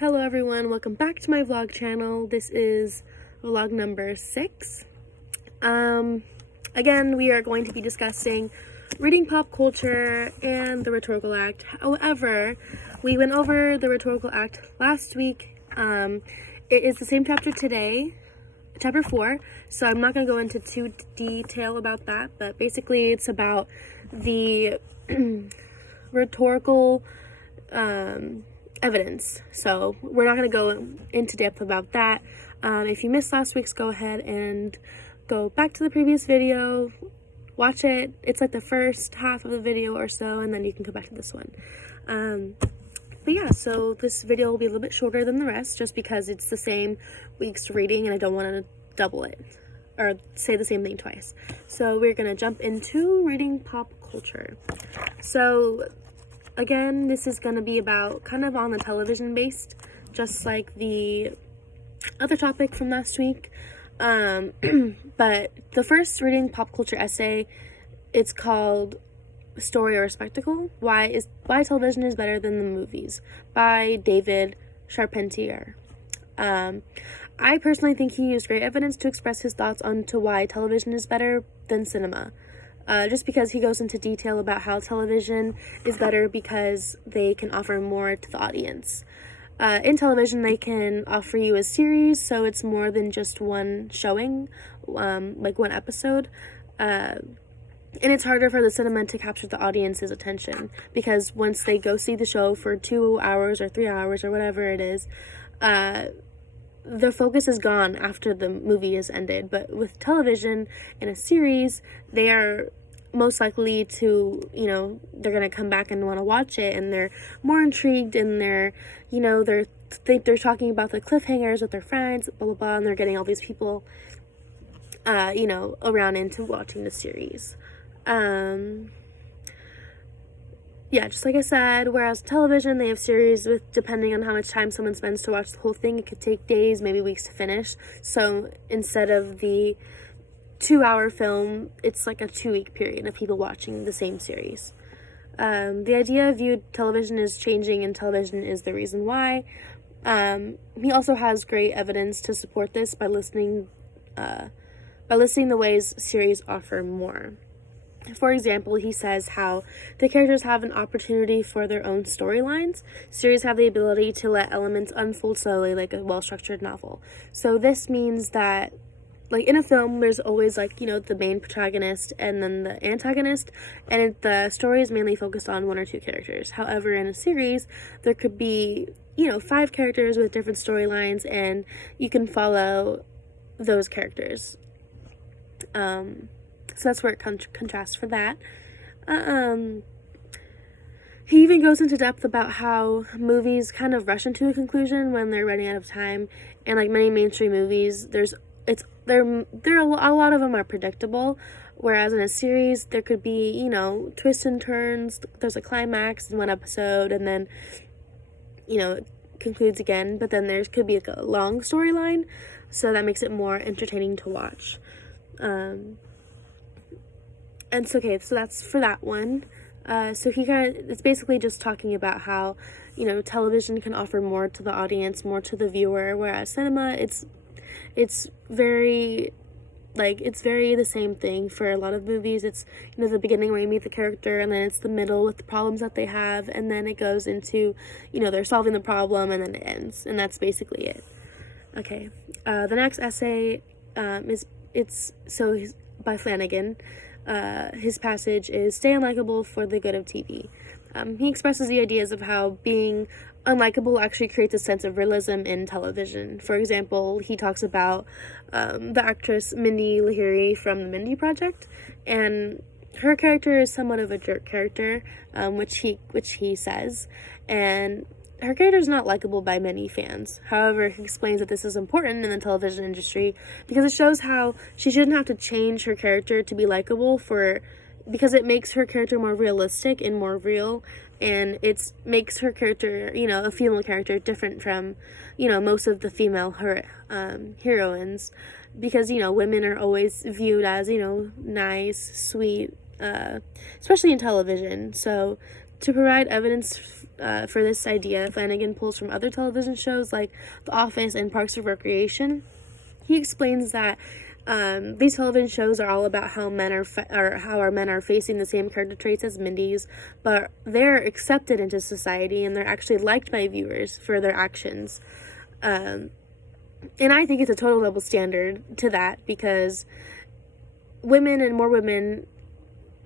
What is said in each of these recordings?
Hello everyone, welcome back to my vlog channel. This is vlog number 6. Again, we are going to be discussing reading pop culture and the rhetorical act. However, we went over the rhetorical act last week. It is the same chapter today, chapter 4, so I'm not going to go into too detail about that, but basically it's about the rhetorical evidence. So we're not going to go into depth about that. If you missed last week's, go ahead and go back to the previous video, watch it. It's like the first half of the video or so, and then you can come back to this one. But yeah, so this video will be a little bit shorter than the rest just because it's the same week's reading and I don't want to double it or say the same thing twice. So we're going to jump into reading pop culture. So again, this is going to be about kind of on the television based, just like the other topic from last week. But the first reading pop culture essay, it's called Story or Spectacle? Why Television is Better Than the Movies by David Charpentier. I personally think he used great evidence to express his thoughts onto why television is better than cinema. Just because he goes into detail about how television is better because they can offer more to the audience. In television, they can offer you a series, so it's more than just one showing, like one episode. And it's harder for the cinema to capture the audience's attention because once they go see the show for 2 hours or 3 hours or whatever it is, the focus is gone after the movie is ended. But with television and a series, they are most likely to, they're going to come back and want to watch it, and they're more intrigued, and they're talking about the cliffhangers with their friends, blah, blah, blah, and they're getting all these people, around into watching the series. Yeah, just like I said, whereas television, they have series with, depending on how much time someone spends to watch the whole thing, it could take days, maybe weeks to finish. So instead of the 2-hour film, it's like a 2-week period of people watching the same series. The idea of viewed television is changing, and television is the reason why. He also has great evidence to support this by listing the ways series offer more. For example, he says how the characters have an opportunity for their own storylines. Series have the ability to let elements unfold slowly, like a well-structured novel. So this means that, like in a film, there's always the main protagonist and then the antagonist, and the story is mainly focused on 1 or 2 characters. However, in a series, there could be, 5 characters with different storylines, and you can follow those characters. So that's where it contrasts for that. He even goes into depth about how movies kind of rush into a conclusion when they're running out of time, and like many mainstream movies, a lot of them are predictable, whereas in a series there could be twists and turns. There's a climax in one episode, and then it concludes again, but then there could be like a long storyline, so that makes it more entertaining to watch. And so that's for that one. So it's basically just talking about how, television can offer more to the audience, more to the viewer, whereas cinema, it's very the same thing for a lot of movies. It's, the beginning where you meet the character, and then it's the middle with the problems that they have, and then it goes into, they're solving the problem, and then it ends, and that's basically it. Okay, the next essay is by Flanagan. His passage is "Stay unlikable for the good of TV." He expresses the ideas of how being unlikable actually creates a sense of realism in television. For example, he talks about the actress Mindy Lahiri from the Mindy Project, and her character is somewhat of a jerk character, which he says, and her character is not likable by many fans. However, he explains that this is important in the television industry because it shows how she shouldn't have to change her character to be likable because it makes her character more realistic and more real, and it makes her character, a female character, different from, most of the female heroines, because, women are always viewed as, nice, sweet, especially in television. So to provide evidence for this idea, Flanagan pulls from other television shows like The Office and Parks and Recreation. He explains that these television shows are all about how our men are facing the same character traits as Mindy's, but they're accepted into society and they're actually liked by viewers for their actions. And I think it's a total double standard to that, because women and more women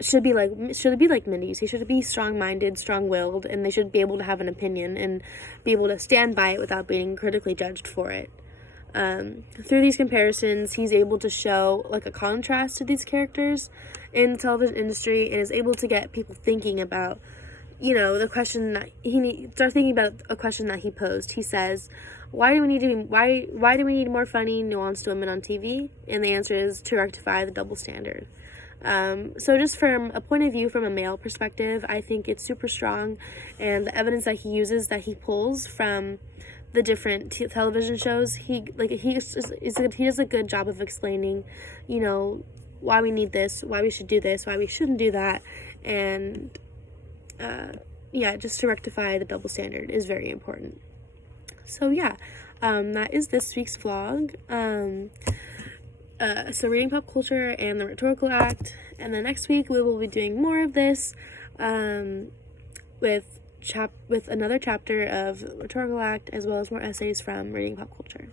should be like Mindy's. They should be strong-minded, strong-willed, and they should be able to have an opinion and be able to stand by it without being critically judged for it. Through these comparisons, he's able to show like a contrast to these characters in the television industry, and is able to get people thinking about, the question that start thinking about a question that he posed. He says, why do we need more funny, nuanced women on TV? And the answer is to rectify the double standard. So just from a point of view, from a male perspective, I think it's super strong, and the evidence that he uses, that he pulls from the different television shows, he does a good job of explaining, why we need this, why we should do this, why we shouldn't do that, and just to rectify the double standard is very important. So that is this week's vlog. So reading pop culture and the rhetorical act, and then next week we will be doing more of this with another chapter of rhetorical act, as well as more essays from reading pop culture.